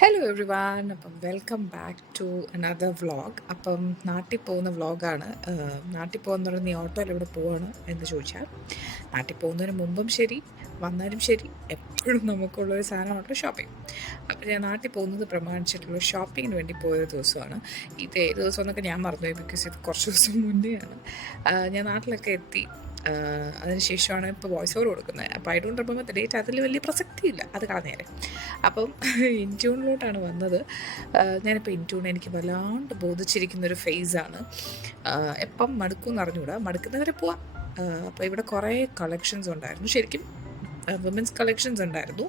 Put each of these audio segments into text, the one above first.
Hello everyone. അപ്പം welcome back to another vlog. അപ്പം നാട്ടിൽ പോകുന്ന വ്ളോഗാണ്. നാട്ടിൽ പോകുന്ന നീ ഓട്ടോയിൽ എവിടെ പോവാണ് എന്ന് ചോദിച്ചാൽ, നാട്ടിൽ പോകുന്നതിന് മുമ്പും ശരി വന്നാലും ശരി എപ്പോഴും നമുക്കുള്ളൊരു സാധനമാണ് ഷോപ്പിംഗ്. അപ്പം ഞാൻ നാട്ടിൽ പോകുന്നത് പ്രമാണിച്ചിട്ടുള്ള ഷോപ്പിങ്ങിന് വേണ്ടി പോയൊരു ദിവസമാണ്. ഇത് ഏത് ദിവസം എന്നൊക്കെ ഞാൻ മറന്നുപോയി, ബിക്കോസ് ഇത് കുറച്ച് ദിവസം മുന്നെയാണ്. ഞാൻ നാട്ടിലൊക്കെ എത്തി. അതിനുശേഷമാണ് ഇപ്പോൾ വോയിസ് ഓവർ കൊടുക്കുന്നത്. അപ്പോൾ I don't remember the date. അതിൽ വലിയ പ്രസക്തിയില്ല, അത് കളഞ്ഞേരെ. അപ്പം ഇൻറ്റ്യൂണിലോട്ടാണ് വന്നത്. ഞാനിപ്പോൾ ഇൻറ്റ്യൂൺ എനിക്ക് വല്ലാണ്ട് ബോധിച്ചിരിക്കുന്നൊരു ഫേസാണ്. എപ്പം മടുക്കുമെന്ന് അറിഞ്ഞുകൂടാ, മടുക്കുന്നവരെ പോവാം. അപ്പോൾ ഇവിടെ കുറേ കളക്ഷൻസ് ഉണ്ടായിരുന്നു. ശരിക്കും വിമൻസ് കളക്ഷൻസ് ഉണ്ടായിരുന്നു,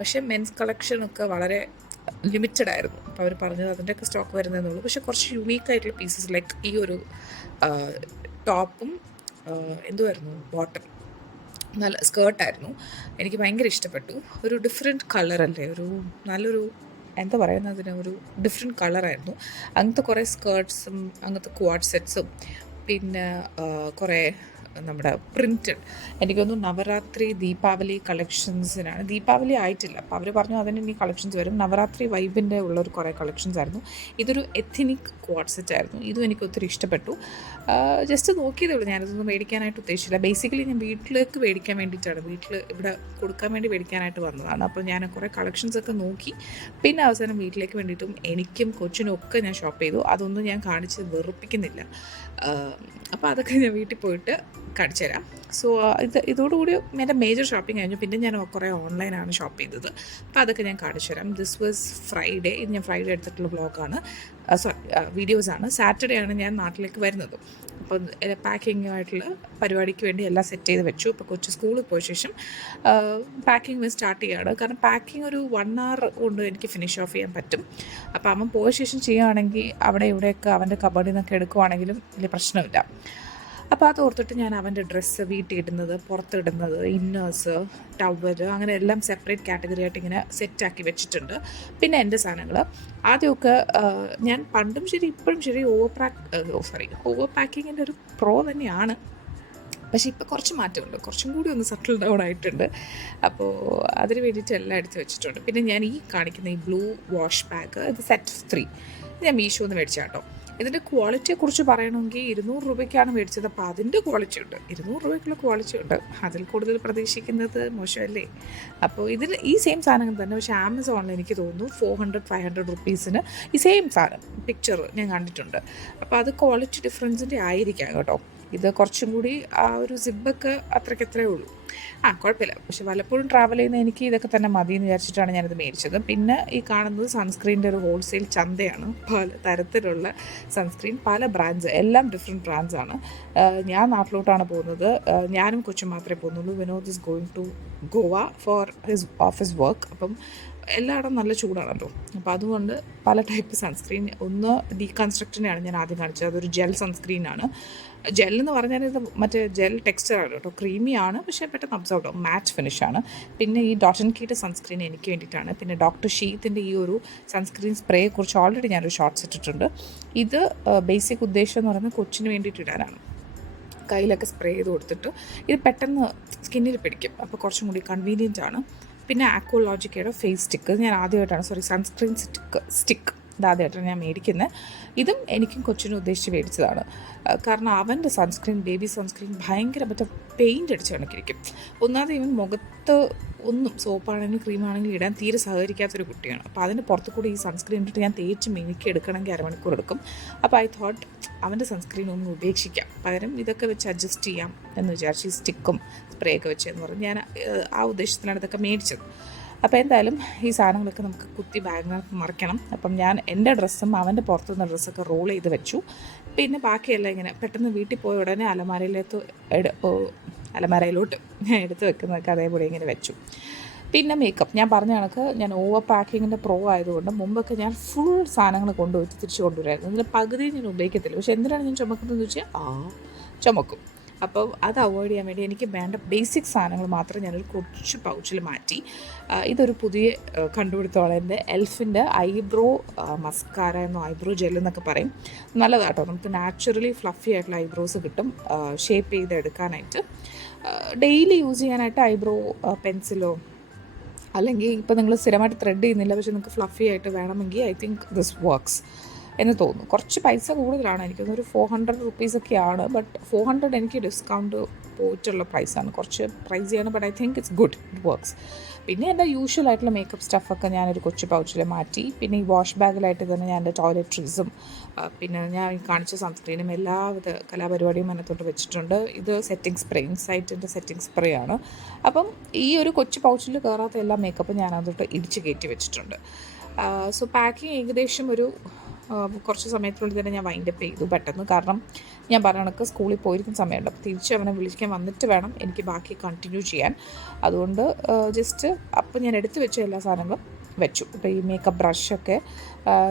പക്ഷേ മെൻസ് കളക്ഷനൊക്കെ വളരെ ലിമിറ്റഡ് ആയിരുന്നു. അപ്പോൾ അവർ പറഞ്ഞത് അതിൻ്റെയൊക്കെ സ്റ്റോക്ക് വരുന്നതെന്നുള്ളൂ. പക്ഷേ കുറച്ച് യുണീക്കായിട്ടുള്ള പീസസ് ലൈക്ക് ഈ ഒരു ടോപ്പും എന്തുമായിരുന്നു ബോട്ടം, നല്ല സ്കേർട്ടായിരുന്നു. എനിക്ക് ഭയങ്കര ഇഷ്ടപ്പെട്ടു. ഒരു ഡിഫറെൻറ്റ് കളറല്ലേ, ഒരു നല്ലൊരു എന്താ പറയുന്നതിന്, ഒരു ഡിഫറെൻറ്റ് കളറായിരുന്നു. അങ്ങനത്തെ കുറേ സ്കേർട്ട്സും അങ്ങനത്തെ ക്വാഡ് സെറ്റ്സും പിന്നെ കുറേ നമ്മുടെ പ്രിൻറ്റഡ്, എനിക്ക് തോന്നുന്നു നവരാത്രി ദീപാവലി കളക്ഷൻസിനാണ്. ദീപാവലി ആയിട്ടില്ല, അപ്പോൾ അവർ പറഞ്ഞു അതിന് ഇനി കളക്ഷൻസ് വരും. നവരാത്രി വൈബിൻ്റെ ഉള്ളൊരു കുറേ കളക്ഷൻസ് ആയിരുന്നു. ഇതൊരു എഥനിക് ക്വാഡ് സെറ്റ് ആയിരുന്നു. ഇതും എനിക്ക് ഒത്തിരി ഇഷ്ടപ്പെട്ടു. ജസ്റ്റ് നോക്കിയതേ ഉള്ളൂ, ഞാനതൊന്നും മേടിക്കാനായിട്ട് ഉദ്ദേശിച്ചില്ല. ബേസിക്കലി ഞാൻ വീട്ടിലേക്ക് മേടിക്കാൻ വേണ്ടിയിട്ടാണ്, വീട്ടിൽ ഇവിടെ കൊടുക്കാൻ വേണ്ടി മേടിക്കാനായിട്ട് വന്നതാണ്. അപ്പോൾ ഞാൻ കുറേ കളക്ഷൻസൊക്കെ നോക്കി. പിന്നെ അവസാനം വീട്ടിലേക്ക് വേണ്ടിയിട്ടും എനിക്കും കൊച്ചിനും ഒക്കെ ഞാൻ ഷോപ്പ് ചെയ്തു. അതൊന്നും ഞാൻ കാണിച്ച് വെറുപ്പിക്കുന്നില്ല. അപ്പോൾ അതൊക്കെ ഞാൻ വീട്ടിൽ പോയിട്ട് കാണിച്ചു തരാം. സോ ഇതോടുകൂടി എൻ്റെ മേജർ ഷോപ്പിംഗ് കഴിഞ്ഞു. പിന്നെ ഞാൻ കുറേ ഓൺലൈനാണ് ഷോപ്പ് ചെയ്തത്. അപ്പോൾ അതൊക്കെ ഞാൻ കാണിച്ചു തരാം. This was Friday. ഇത് ഞാൻ ഫ്രൈഡേ എടുത്തിട്ടുള്ള വ്ളോഗാണ്, വീഡിയോസാണ്. സാറ്റർഡേ ആണ് ഞാൻ നാട്ടിലേക്ക് വരുന്നത്. അപ്പോൾ പാക്കിങ്ങുമായിട്ടുള്ള പരിപാടിക്ക് വേണ്ടി എല്ലാം സെറ്റ് ചെയ്ത് വെച്ചു. ഇപ്പോൾ കൊച്ചു സ്കൂളിൽ പോയ ശേഷം പാക്കിങ് സ്റ്റാർട്ട് ചെയ്യുകയാണ്. കാരണം പാക്കിങ് ഒരു 1 hour കൊണ്ട് എനിക്ക് ഫിനിഷ് ഓഫ് ചെയ്യാൻ പറ്റും. അപ്പോൾ അവൻ പോയ ശേഷം ചെയ്യുകയാണെങ്കിൽ അവിടെ ഇവിടെയൊക്കെ അവൻ്റെ കബഡിൽ നിന്നൊക്കെ എടുക്കുവാണെങ്കിലും വലിയ പ്രശ്നമില്ല. അപ്പോൾ അത് ഓർത്തിട്ട് ഞാൻ അവൻ്റെ ഡ്രസ്സ് വീട്ടിലിടുന്നത്, പുറത്തിടുന്നത്, ഇന്നേഴ്സ്, ടവൽ, അങ്ങനെ എല്ലാം സെപ്പറേറ്റ് കാറ്റഗറി ആയിട്ട് ഇങ്ങനെ സെറ്റാക്കി വെച്ചിട്ടുണ്ട്. പിന്നെ എൻ്റെ സാധനങ്ങൾ ആദ്യമൊക്കെ ഞാൻ പണ്ടും ശരി ഇപ്പോഴും ശരി ഓവർ പാക്കിങ്ങിൻ്റെ ഒരു പ്രോ തന്നെയാണ്. പക്ഷേ ഇപ്പോൾ കുറച്ച് മാറ്റമുണ്ട്, കുറച്ചും കൂടി ഒന്ന് സെറ്റിൽ ഡൗൺ ആയിട്ടുണ്ട്. അപ്പോൾ അതിന് വേണ്ടിയിട്ട് എല്ലാം എടുത്ത് വെച്ചിട്ടുണ്ട്. പിന്നെ ഞാൻ ഈ കാണിക്കുന്ന ഈ ബ്ലൂ വാഷ് ബാഗ്, ഇത് സെറ്റ് 3 ഞാൻ മീഷോന്ന് മേടിച്ചാൽ കേട്ടോ. ഇതിൻ്റെ ക്വാളിറ്റിയെക്കുറിച്ച് പറയണമെങ്കിൽ 200 രൂപയ്ക്കാണ് മേടിച്ചത്. അപ്പോൾ അതിൻ്റെ ക്വാളിറ്റി ഉണ്ട്, 200 രൂപയ്ക്കുള്ള ക്വാളിറ്റി ഉണ്ട്. അതിൽ കൂടുതൽ പ്രതീക്ഷിക്കുന്നത് മോശമല്ലേ. അപ്പോൾ ഇതിന് ഈ സെയിം സാധനങ്ങൾ തന്നെ, പക്ഷേ ആമസോണിൽ എനിക്ക് തോന്നുന്നു 400-500 റുപ്പീസിന് ഈ സെയിം സാധനം പിക്ചർ ഞാൻ കണ്ടിട്ടുണ്ട്. അപ്പോൾ അത് ക്വാളിറ്റി ഡിഫറൻസിൻ്റെ ആയിരിക്കാം കേട്ടോ. ഇത് കുറച്ചും കൂടി ആ ഒരു സിബൊക്കെ അത്രയ്ക്കത്രേ ഉള്ളൂ. കുഴപ്പമില്ല. പക്ഷെ പലപ്പോഴും ട്രാവൽ ചെയ്യുന്ന എനിക്ക് ഇതൊക്കെ തന്നെ മതി എന്ന് വിചാരിച്ചിട്ടാണ് ഞാനിത് മേടിച്ചത്. പിന്നെ ഈ കാണുന്നത് സൺസ്ക്രീനിൻ്റെ ഒരു ഹോൾസെയിൽ ചന്തയാണ്. പല തരത്തിലുള്ള സൺസ്ക്രീൻ, പല ബ്രാൻഡ്സ്, എല്ലാം ഡിഫറെൻറ്റ് ബ്രാൻഡ്സാണ്. ഞാൻ നാട്ടിലോട്ടാണ് പോകുന്നത്. ഞാനും കൊച്ചും മാത്രമേ പോകുന്നുള്ളൂ. Vinod is going to Goa for his office work. അപ്പം എല്ലായിടും നല്ല ചൂടാണല്ലോ. അപ്പോൾ അതുകൊണ്ട് പല ടൈപ്പ് സൺസ്ക്രീൻ. ഒന്ന് ഡീകൺസ്ട്രക്റ്റിനെയാണ് ഞാൻ ആദ്യം കാണിച്ചത്. അതൊരു ജെൽ സൺസ്ക്രീനാണ്. ജെൽ എന്ന് പറഞ്ഞാൽ ഇത് മറ്റേ ജെൽ ടെക്സ്ചറാണ് കേട്ടോ, ക്രീമിയാണ്, പക്ഷേ പെട്ടെന്ന് അബ്സോർവ് ആവും, മാറ്റ് ഫിനിഷാണ്. പിന്നെ ഈ ഡോട്ട് ആൻഡ് കീയുടെ സൺസ്ക്രീൻ എനിക്ക് വേണ്ടിയിട്ടാണ്. പിന്നെ ഡോക്ടർ ഷീത്തിൻ്റെ ഈ ഒരു സൺസ്ക്രീൻ സ്പ്രേയെ കുറിച്ച് ഓൾറെഡി ഞാനൊരു ഷോർട്ട്സ് ഇട്ടിട്ടുണ്ട്. ഇത് ബേസിക് ഉദ്ദേശം എന്ന് പറയുന്നത് കൊച്ചിന് വേണ്ടിയിട്ട് ഇടാനാണ്. കയ്യിലൊക്കെ സ്പ്രേ ചെയ്ത് കൊടുത്തിട്ട് ഇത് പെട്ടെന്ന് സ്കിന്നിൽ പിടിക്കും, അപ്പോൾ കുറച്ചും കൂടി കൺവീനിയൻ്റ് ആണ്. പിന്നെ ആക്വോളോജിക്കയുടെ ഫേസ് സ്റ്റിക്ക് ഞാൻ ആദ്യമായിട്ടാണ്, സൺസ്ക്രീൻ സ്റ്റിക്ക് ഇതാദ്യമായിട്ടാണ് ഞാൻ മേടിക്കുന്നത്. ഇതും എനിക്കും കൊച്ചിനും ഉദ്ദേശിച്ച് മേടിച്ചതാണ്. കാരണം അവൻ്റെ സൺസ്ക്രീൻ, ബേബി സൺസ്ക്രീൻ ഭയങ്കര മറ്റേ പെയിൻ്റ് അടിച്ച് കണക്കിരിക്കും. ഒന്നാമത് ഇവൻ മുഖത്ത് ഒന്നും സോപ്പാണെങ്കിലും ക്രീമാണെങ്കിലും ഇടാൻ തീരെ സഹകരിക്കാത്തൊരു കുട്ടിയാണ്. അപ്പോൾ അതിന് പുറത്ത് കൂടി ഈ സൺസ്ക്രീൻ ഇട്ടിട്ട് ഞാൻ തേച്ച് മിനുക്കി എടുക്കണമെങ്കിൽ 1/2 മണിക്കൂർ എടുക്കും. അപ്പോൾ ഐ തോട്ട് അവൻ്റെ സൺസ്ക്രീൻ ഒന്നും ഉപേക്ഷിക്കാം, പകരം ഇതൊക്കെ വെച്ച് അഡ്ജസ്റ്റ് ചെയ്യാം എന്ന് വിചാരിച്ച് ഈ സ്റ്റിക്കും സ്പ്രേ ഒക്കെ വെച്ചെന്ന് പറഞ്ഞ് ഞാൻ ആ ഉദ്ദേശത്തിലാണ് ഇതൊക്കെ മേടിച്ചത്. അപ്പോൾ എന്തായാലും ഈ സാധനങ്ങളൊക്കെ നമുക്ക് കുത്തി ബാഗിനകത്ത് മറിക്കണം. അപ്പം ഞാൻ എൻ്റെ ഡ്രസ്സും അവൻ്റെ പുറത്തുനിന്ന് ഡ്രസ്സൊക്കെ റോൾ ചെയ്ത് വെച്ചു. പിന്നെ ബാക്കിയെല്ലാം ഇങ്ങനെ പെട്ടെന്ന് വീട്ടിൽ പോയ ഉടനെ അലമാരയിലോട്ട് ഞാൻ എടുത്ത് വെക്കുന്നതൊക്കെ അതേപോലെ ഇങ്ങനെ വെച്ചു. പിന്നെ മേക്കപ്പ് ഞാൻ പറഞ്ഞ കണക്ക് ഞാൻ ഓവർ പാക്കിങ്ങിൻ്റെ പ്രോ ആയതുകൊണ്ട് മുമ്പൊക്കെ ഞാൻ ഫുൾ സാധനങ്ങൾ കൊണ്ടുപോയിട്ട് തിരിച്ച് കൊണ്ടുവരായിരുന്നു. ഇതിൽ പകുതി ഞാൻ ഉപയോഗിക്കത്തില്ല. പക്ഷേ എന്തിനാണ് ഞാൻ ചുമക്കുന്നതെന്ന് വെച്ചാൽ ചുമക്കും. അപ്പോൾ അത് അവോയ്ഡ് ചെയ്യാൻ വേണ്ടി എനിക്ക് വേണ്ട ബേസിക് സാധനങ്ങൾ മാത്രം ഞാനൊരു കുറച്ച് പൗച്ചിൽ മാറ്റി. ഇതൊരു പുതിയ കണ്ടുപിടുത്തമാണ്. എൻ്റെ എൽഫിൻ്റെ ഐബ്രോ മസ്കാര എന്നോ ഐബ്രോ ജെൽ എന്നൊക്കെ പറയും. നല്ലതാട്ടോ, നമുക്ക് നാച്ചുറലി ഫ്ലഫി ആയിട്ടുള്ള ഐബ്രോസ് കിട്ടും ഷേപ്പ് ചെയ്തെടുക്കാനായിട്ട്. ഡെയിലി യൂസ് ചെയ്യാനായിട്ട് ഐബ്രോ പെൻസിലോ അല്ലെങ്കിൽ ഇപ്പോൾ നിങ്ങൾ സ്ഥിരമായിട്ട് ത്രെഡ് ചെയ്യുന്നില്ല, പക്ഷേ നിങ്ങൾക്ക് ഫ്ലഫി ആയിട്ട് വേണമെങ്കിൽ ഐ തിങ്ക് ദിസ് വർക്ക്സ് എന്ന് തോന്നുന്നു. കുറച്ച് പൈസ കൂടുതലാണ്, എനിക്കൊന്നൊരു 400 റുപ്പീസൊക്കെയാണ്. ബട്ട് 400 എനിക്ക് ഡിസ്കൗണ്ട് പോയിട്ടുള്ള പ്രൈസാണ്, കുറച്ച് പ്രൈസിയാണ്. But I think it's good, it works. പിന്നെ എൻ്റെ യൂഷ്വൽ ആയിട്ടുള്ള മേക്കപ്പ് സ്റ്റഫൊക്കെ ഞാനൊരു കൊച്ചു പൗച്ചിൽ മാറ്റി. പിന്നെ ഈ വാഷ് ബാഗിലായിട്ട് തന്നെ ഞാൻ എൻ്റെ ടോയ്ലറ്റ്രീസും പിന്നെ ഞാൻ കാണിച്ച സൺസ്ക്രീനും എല്ലാവിധ കലാപരിപാടിയും അതിനകത്തോട്ട് വെച്ചിട്ടുണ്ട്. ഇത് സെറ്റിംഗ് സ്പ്രേ, ഇൻസൈറ്റിൻ്റെ സെറ്റിംഗ് സ്പ്രേ ആണ്. അപ്പം ഈ ഒരു കൊച്ചു പൗച്ചിൽ കയറാത്ത എല്ലാ മേക്കപ്പും ഞാൻ അതിലോട്ട് ഇടിച്ച് കയറ്റി വെച്ചിട്ടുണ്ട്. സോ പാക്കിങ് ഏകദേശം ഒരു കുറച്ച് സമയത്തിനുള്ളിൽ തന്നെ ഞാൻ വൈൻഡപ്പ് ചെയ്തു പെട്ടെന്ന്. കാരണം ഞാൻ പറഞ്ഞ കണക്ക് സ്കൂളിൽ പോയിരിക്കുന്ന സമയമുണ്ട്, അപ്പോൾ തിരിച്ച് അവനെ വിളിക്കാൻ വന്നിട്ട് വേണം എനിക്ക് ബാക്കി കണ്ടിന്യൂ ചെയ്യാൻ. അതുകൊണ്ട് ജസ്റ്റ് അപ്പോൾ ഞാൻ എടുത്തു വെച്ച എല്ലാ സാധനങ്ങളും വെച്ചു. ഇപ്പോൾ ഈ മേക്കപ്പ് ബ്രഷൊക്കെ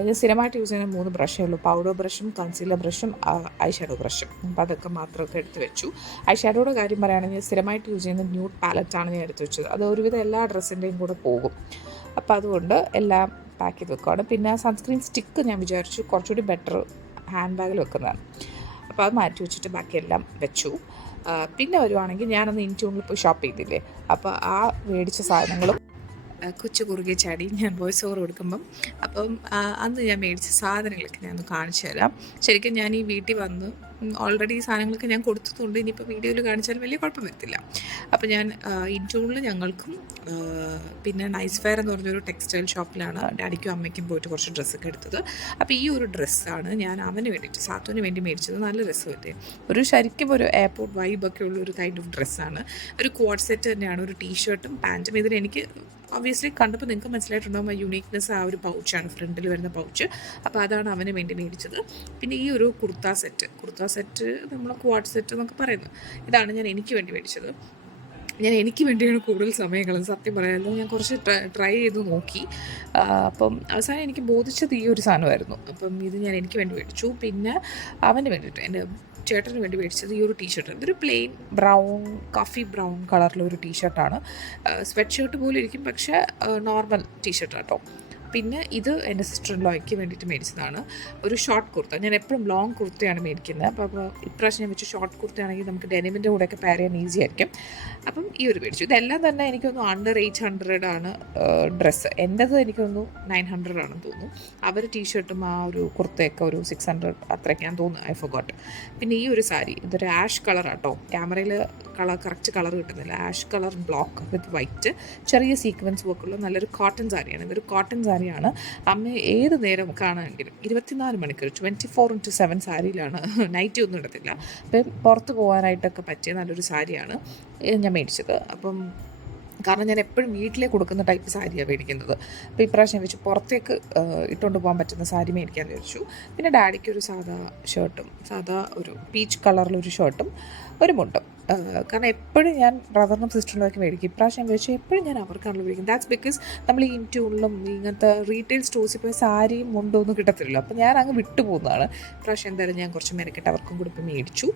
ഞാൻ സ്ഥിരമായിട്ട് യൂസ് ചെയ്യുന്ന 3 ബ്രഷേ ഉള്ളൂ. പൗഡർ ബ്രഷും കൺസീലർ ബ്രഷും ഐ ഷാഡോ ബ്രഷും. അപ്പോൾ അതൊക്കെ മാത്രമൊക്കെ എടുത്ത് വെച്ചു. ഐ ഷാഡോയുടെ കാര്യം പറയുകയാണെങ്കിൽ സ്ഥിരമായിട്ട് യൂസ് ചെയ്യുന്ന ന്യൂഡ് പാലറ്റാണ് ഞാൻ എടുത്ത് വെച്ചത്. അത് ഒരുവിധം എല്ലാ ഡ്രസ്സിൻ്റെയും കൂടെ പോകും. അപ്പോൾ അതുകൊണ്ട് എല്ലാം പാക്ക് ചെയ്ത് വെക്കുകയാണ്. പിന്നെ സൺസ്ക്രീൻ സ്റ്റിക്ക് ഞാൻ വിചാരിച്ചു കുറച്ചുകൂടി ബെറ്റർ ഹാൻഡ് ബാഗിൽ വെക്കുന്നതാണ്. അപ്പോൾ അത് മാറ്റി വെച്ചിട്ട് ബാക്കിയെല്ലാം വെച്ചു. പിന്നെ വരുവാണെങ്കിൽ ഞാനന്ന് ഇൻറ്റ്യൂണിൽ പോയി ഷോപ്പ് ചെയ്തില്ലേ, അപ്പോൾ ആ മേടിച്ച സാധനങ്ങളും കൊച്ചു കുറുകെ ചാടി ഞാൻ വോയിസ് ഓവർ കൊടുക്കുമ്പം അപ്പം അന്ന് ഞാൻ മേടിച്ച സാധനങ്ങളൊക്കെ ഞാൻ ഒന്ന് കാണിച്ചു തരാം. ശരിക്കും ഞാൻ ഈ വീട്ടിൽ വന്ന് ഓൾറെഡി ഈ സാധനങ്ങളൊക്കെ ഞാൻ കൊടുത്തതുകൊണ്ട് ഇനിയിപ്പോൾ വീഡിയോയിൽ കാണിച്ചാലും വലിയ കുഴപ്പം വരത്തില്ല. അപ്പോൾ ഞാൻ ഇൻറ്റൂണിൽ ഞങ്ങൾക്കും പിന്നെ നൈസ് ഫെയർ എന്ന് പറഞ്ഞൊരു ടെക്സ്റ്റൈൽ ഷോപ്പിലാണ് ഡാഡിക്കും അമ്മയ്ക്കും പോയിട്ട് കുറച്ച് ഡ്രസ്സൊക്കെ എടുത്തത്. അപ്പോൾ ഈ ഒരു ഡ്രസ്സാണ് ഞാൻ അവന് വേണ്ടിയിട്ട് സാത്തുവിന് വേണ്ടി മേടിച്ചത്. നല്ല രസമല്ലേ, ഒരു ശരിക്കും ഒരു എയർപോർട്ട് വൈബൊക്കെ ഉള്ള ഒരു കൈൻഡ് ഓഫ് ഡ്രസ്സാണ്. ഒരു ക്വാഡ് സെറ്റ് തന്നെയാണ്, ഒരു ടീഷർട്ടും പാൻറ്റും. ഇതിന് എനിക്ക് ഒബ്വിയസ്ലി കണ്ടപ്പോൾ നിങ്ങൾക്ക് മനസ്സിലായിട്ടുണ്ടാകും ആ യുണീക്നെസ്, ആ ഒരു പൗച്ചാണ് ഫ്രണ്ടിൽ വരുന്ന പൗച്ച്. അപ്പോൾ അതാണ് അവന് വേണ്ടി മേടിച്ചത്. പിന്നെ ഈ ഒരു കുർത്ത സെറ്റ് നമ്മൾ ക്വാഡ് സെറ്റ് എന്നൊക്കെ പറയുന്നത്, ഇതാണ് ഞാൻ എനിക്ക് വേണ്ടി മേടിച്ചത്. ഞാൻ എനിക്ക് വേണ്ടിയാണ് കൂടുതൽ സമയങ്ങൾ സത്യം പറയാമല്ലോ. ഞാൻ കുറച്ച് ട്രൈ ചെയ്ത് നോക്കി. അപ്പം അവസാനം എനിക്ക് ബോധിച്ചത് ഈ ഒരു സാധനമായിരുന്നു. അപ്പം ഇത് ഞാൻ എനിക്ക് വേണ്ടി മേടിച്ചു. പിന്നെ അവന് വേണ്ടിയിട്ട് എൻ്റെ ചേട്ടന് വേണ്ടി മേടിച്ചത് ഈ ഒരു ടീഷർട്ട്. ഇതൊരു പ്ലെയിൻ കോഫി ബ്രൗൺ കളറിലൊരു ടീഷർട്ടാണ്. സ്വെറ്റ് ഷർട്ട് പോലെ ഇരിക്കും, പക്ഷേ നോർമൽ ടീഷർട്ട് കേട്ടോ. പിന്നെ ഇത് എൻ്റെ സിസ്റ്റർ ഇൻ ലോയ്ക്ക് വേണ്ടിയിട്ട് മേടിച്ചതാണ്, ഒരു ഷോർട്ട് കുർത്ത. ഞാൻ എപ്പോഴും ലോങ് കുർത്തയാണ് മേടിക്കുന്നത്. അപ്പോൾ ഇപ്രാവശ്യം ഞാൻ വെച്ച് ഷോർട്ട് കുർത്തയാണെങ്കിൽ നമുക്ക് ഡെനിമിൻ്റെ കൂടെയൊക്കെ പെയർ ചെയ്യാൻ ഈസി ആയിരിക്കും. അപ്പം ഈ ഒരു മേടിച്ചു. ഇതെല്ലാം തന്നെ എനിക്കൊന്ന് അണ്ടർ 800 ആണ് ഡ്രസ്സ്. എൻ്റെത് എനിക്കൊന്ന് 900 ആണെന്ന് തോന്നുന്നു. അവർ ടീഷർട്ടും ആ ഒരു കുർത്തയൊക്കെ ഒരു 600 അത്രയ്ക്കാന്ന് തോന്നുന്നു, ഐ ഫോർഗോട്ട്. പിന്നെ ഈ ഒരു സാരി, ഇതൊരു ആഷ് കളറാട്ടോ. ക്യാമറയിൽ കറക്റ്റ് കളർ കിട്ടുന്നില്ല. ആഷ് കളർ ബ്ലോക്ക് വിത്ത് വൈറ്റ്, ചെറിയ സീക്വൻസ് വർക്കുള്ള നല്ലൊരു കോട്ടൺ സാരിയാണ്. ഇതൊരു കോട്ടൺ സാരിയാണ്. അമ്മ ഏത് നേരം കാണുമെങ്കിലും 24 മണിക്കൂർ 24/7 സാരിയിലാണ്. നൈറ്റി ഒന്നും ഇടത്തില്ല. അപ്പം പുറത്ത് പോകാനായിട്ടൊക്കെ പറ്റിയ നല്ലൊരു സാരിയാണ് ഞാൻ മേടിച്ചത്. അപ്പം കാരണം ഞാൻ എപ്പോഴും വീട്ടിലേക്ക് കൊടുക്കുന്ന ടൈപ്പ് സാരിയാണ് മേടിക്കുന്നത്. അപ്പോൾ ഇപ്രാവശ്യം വെച്ച് പുറത്തേക്ക് ഇട്ടുകൊണ്ട് പോകാൻ പറ്റുന്ന സാരി മേടിക്കാൻ വിചാരിച്ചു. പിന്നെ ഡാഡിക്ക് ഒരു സാധാ ഒരു പീച്ച് കളറിലൊരു ഷർട്ടും ഒരു മുണ്ടും. കാരണം എപ്പോഴും ഞാൻ ബ്രദറിനും സിസ്റ്ററിനൊക്കെ മേടിക്കും. ഇപ്രാവശ്യം വെച്ച് എപ്പോഴും ഞാൻ അവർക്കാണല്ലോ മേടിക്കും. ദാറ്റ്സ് ബിക്കോസ് നമ്മൾ ഈ ഇൻറ്റ്യൂണിലും ഇങ്ങനത്തെ റീറ്റെയിൽ സ്റ്റോഴ്സിൽ പോയി സാരിയും മുണ്ടും ഒന്നും കിട്ടത്തില്ല. അപ്പോൾ ഞാൻ അങ്ങ് വിട്ടുപോകുന്നതാണ്. ഇപ്രാവശ്യം എന്തായാലും ഞാൻ കുറച്ച് മെനക്കെട്ട് അവർക്കും കൂടി ഇപ്പോൾ മേടിച്ചു.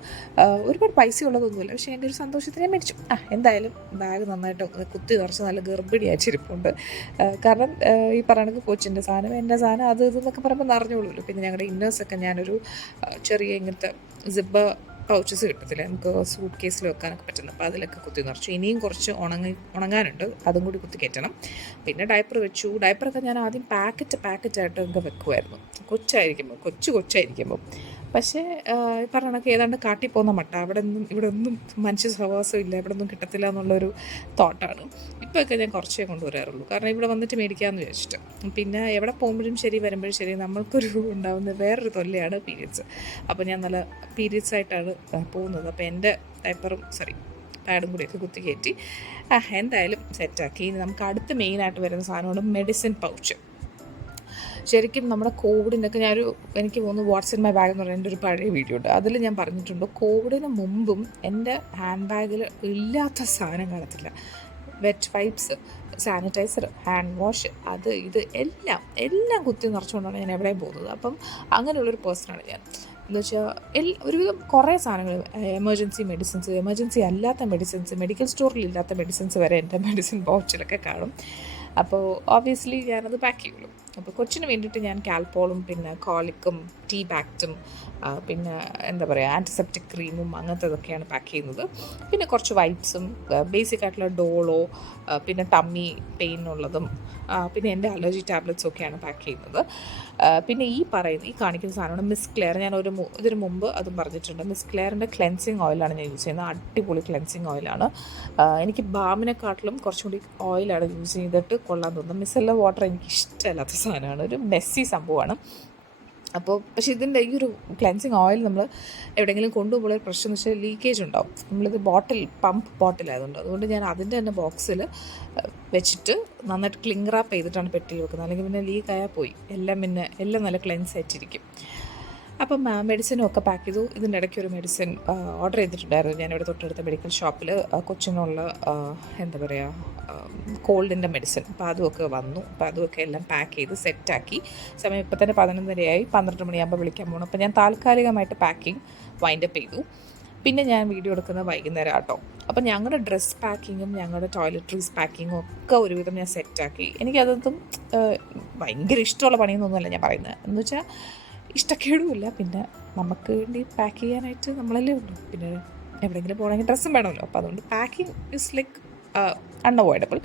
ഒരുപാട് പൈസ ഉള്ളതൊന്നുമില്ല, പക്ഷേ എൻ്റെ ഒരു സന്തോഷത്തിന് ഞാൻ മേടിച്ചു. എന്തായാലും ബാഗ് നന്നായിട്ട് കുത്തി നിറച്ച് നല്ല ഗർഭിണിയായിട്ടിരിപ്പുണ്ട്. കാരണം ഈ പറയുന്നത് കൊച്ചിൻ്റെ സാധനം, എൻ്റെ സാധനം, അത് ഇതെന്നൊക്കെ പറയുമ്പോൾ നിറഞ്ഞോളൂല്ലോ. പിന്നെ ഞങ്ങളുടെ ഇന്നേഴ്സൊക്കെ ഞാനൊരു ചെറിയ ഇങ്ങനത്തെ സിബ്ബ് പൗച്ചസ് കിട്ടത്തില്ല, നമുക്ക് സൂട്ട് കേസിൽ വെക്കാനൊക്കെ പറ്റുന്നു. അപ്പോൾ അതിലൊക്കെ കുത്തി നിറച്ചു. ഇനിയും കുറച്ച് ഉണങ്ങാനുണ്ട്, അതും കൂടി കുത്തി കയറ്റണം. പിന്നെ ഡയപ്പർ വെച്ചു. ഡയപ്പറൊക്കെ ഞാൻ ആദ്യം പാക്കറ്റായിട്ട് ഒക്കെ വെക്കുമായിരുന്നു, കൊച്ചായിരിക്കുമ്പോൾ. പക്ഷേ പറഞ്ഞ കണക്ക് ഏതാണ്ട് കാട്ടിപ്പോകുന്ന മട്ട, ഇവിടെ ഒന്നും മനുഷ്യ സഹവാസം ഇല്ല, ഇവിടെ ഒന്നും കിട്ടത്തില്ല എന്നുള്ളൊരു തോട്ടാണ്. ഇപ്പോഴൊക്കെ ഞാൻ കുറച്ചേ കൊണ്ടുവരാറുള്ളൂ, കാരണം ഇവിടെ വന്നിട്ട് മേടിക്കാമെന്ന് വിചാരിച്ചിട്ട്. പിന്നെ എവിടെ പോകുമ്പോഴും ശരി, വരുമ്പോഴും ശരി, നമ്മൾക്കൊരു ഉണ്ടാകുന്ന വേറൊരു തൊല്ലയാണ് പീരിയഡ്സ്. അപ്പോൾ ഞാൻ നല്ല പീരിയഡ്സ് ആയിട്ടാണ് പോകുന്നത്. അപ്പോൾ എൻ്റെ പാഡും കൂടിയൊക്കെ കുത്തി കയറ്റി എന്തായാലും സെറ്റാക്കി. ഇനി നമുക്ക് അടുത്ത മെയിനായിട്ട് വരുന്ന സാധനമാണ് മെഡിസിൻ പൗച്ച്. ശരിക്കും നമ്മുടെ കോവിഡിനൊക്കെ എനിക്ക് തോന്നുന്നു വാട്ട്സ് ഇൻ മൈ ബാഗ് എന്ന് പറയുന്ന എൻ്റെ ഒരു പഴയ വീഡിയോ ഉണ്ട്, അതിൽ ഞാൻ പറഞ്ഞിട്ടുണ്ട് കോവിഡിന് മുമ്പും എൻ്റെ ഹാൻഡ് ബാഗിൽ ഇല്ലാത്ത സാധനം കാണത്തില്ല. Wet wipes, sanitiser, hand wash, അത് ഇത് എല്ലാം കുത്തി നിറച്ചുകൊണ്ടാണ് ഞാൻ എവിടെയും പോകുന്നത്. അപ്പം അങ്ങനെയുള്ളൊരു പേഴ്സണാണ് ഞാൻ. എന്ന് വെച്ചാൽ ഒരുവിധം കുറേ സാധനങ്ങൾ, എമർജൻസി അല്ലാത്ത മെഡിസിൻസ്, മെഡിക്കൽ സ്റ്റോറിൽ ഇല്ലാത്ത മെഡിസിൻസ് വരെ എൻ്റെ മെഡിസിൻ പൗച്ചിലൊക്കെ കാണും. അപ്പോൾ ഓബ്വിയസ്ലി ഞാനത് പാക്ക് ചെയ്യുള്ളൂ. അപ്പോൾ കൊച്ചിന് വേണ്ടിയിട്ട് ഞാൻ കാൽപോളും പിന്നെ കോളിക്കും ടീ ബാക്റ്റും പിന്നെ എന്താ പറയുക ആൻറ്റിസെപ്റ്റിക് ക്രീമും അങ്ങനത്തതൊക്കെയാണ് പാക്ക് ചെയ്യുന്നത്. പിന്നെ കുറച്ച് വൈപ്സും ബേസിക് ആയിട്ടുള്ള ഡോളോ പിന്നെ ടമ്മി പെയിനുള്ളതും പിന്നെ എൻ്റെ അലർജി ടാബ്ലറ്റ്സും ഒക്കെയാണ് പാക്ക് ചെയ്യുന്നത്. പിന്നെ ഈ കാണിക്കുന്ന സാധനമാണ് മിസ് ക്ലെയർ. ഞാൻ ഇതിന് മുമ്പ് അതും പറഞ്ഞിട്ടുണ്ട്. മിസ് ക്ലെയറിൻ്റെ ക്ലെൻസിങ് ഓയിലാണ് ഞാൻ യൂസ് ചെയ്യുന്നത്. അടിപൊളി ക്ലെൻസിങ് ഓയിലാണ്. എനിക്ക് ബാമിനെക്കാട്ടിലും കുറച്ചും കൂടി ഓയിലാണ് യൂസ് ചെയ്തിട്ട് കൊള്ളാൻ തോന്നുന്നത്. മിസെല്ല വാട്ടർ എനിക്ക് ഇഷ്ടമല്ലാത്ത സാധനമാണ്, ഒരു മെസ്സി സംഭവമാണ്. അപ്പോൾ പക്ഷേ ഇതിൻ്റെ ഈ ഒരു ക്ലെൻസിങ് ഓയിൽ നമ്മൾ എവിടെയെങ്കിലും കൊണ്ടുപോകുമ്പോൾ ഒരു പ്രശ്നം എന്ന് വെച്ചാൽ ലീക്കേജ് ഉണ്ടാവും. നമ്മളിത് പമ്പ് ബോട്ടിലായതുകൊണ്ട് അതുകൊണ്ട് ഞാൻ അതിൻ്റെ തന്നെ ബോക്സിൽ വെച്ചിട്ട് നന്നായിട്ട് ക്ലിങ് റാപ്പ് ചെയ്തിട്ടാണ് പെട്ടിയിൽ വെക്കുന്നത്. അല്ലെങ്കിൽ പിന്നെ ലീക്കായാൽ പോയി എല്ലാം നല്ല ക്ലെൻസ് ആയിട്ടിരിക്കും. അപ്പം മെഡിസിനും ഒക്കെ പാക്ക് ചെയ്തു. ഇതിൻ്റെ ഇടയ്ക്ക് ഒരു മെഡിസിൻ ഓർഡർ ചെയ്തിട്ടുണ്ടായിരുന്നു. ഞാനിവിടെ തൊട്ടടുത്ത മെഡിക്കൽ ഷോപ്പിൽ കൊച്ചിനുള്ള എന്താ പറയുക കോൾഡിൻ്റെ മെഡിസിൻ. അപ്പോൾ അതുമൊക്കെ വന്നു. അപ്പോൾ അതുമൊക്കെ എല്ലാം പാക്ക് ചെയ്ത് സെറ്റാക്കി. സമയം ഇപ്പോൾ തന്നെ 11:30 12 മണിയാകുമ്പോൾ വിളിക്കാൻ പോകണം. അപ്പോൾ ഞാൻ താൽക്കാലികമായിട്ട് പാക്കിങ് വൈൻഡപ്പ് ചെയ്തു. പിന്നെ ഞാൻ വീഡിയോ എടുക്കുന്നത് വൈകുന്നേരം ആട്ടോ. അപ്പം ഞങ്ങളുടെ ഡ്രസ്സ് പാക്കിങ്ങും ഞങ്ങളുടെ ടോയ്ലറ്ററീസ് പാക്കിങ്ങും ഒക്കെ ഒരുവിധം ഞാൻ സെറ്റാക്കി. എനിക്കതൊന്നും ഭയങ്കര ഇഷ്ടമുള്ള പണിയൊന്നുമല്ല ഞാൻ പറയുന്നത്. എന്ന് വെച്ചാൽ ഇഷ്ടക്കേടുമില്ല. പിന്നെ നമുക്ക് വേണ്ടി പാക്ക് ചെയ്യാനായിട്ട് നമ്മളല്ലേ ഉള്ളൂ. പിന്നെ എവിടെയെങ്കിലും പോകണമെങ്കിൽ ഡ്രസ്സും വേണമല്ലോ. അപ്പോൾ അതുകൊണ്ട് പാക്കിങ് ഇസ് ലൈക്ക് അൺഅവോയ്ഡബിൾ.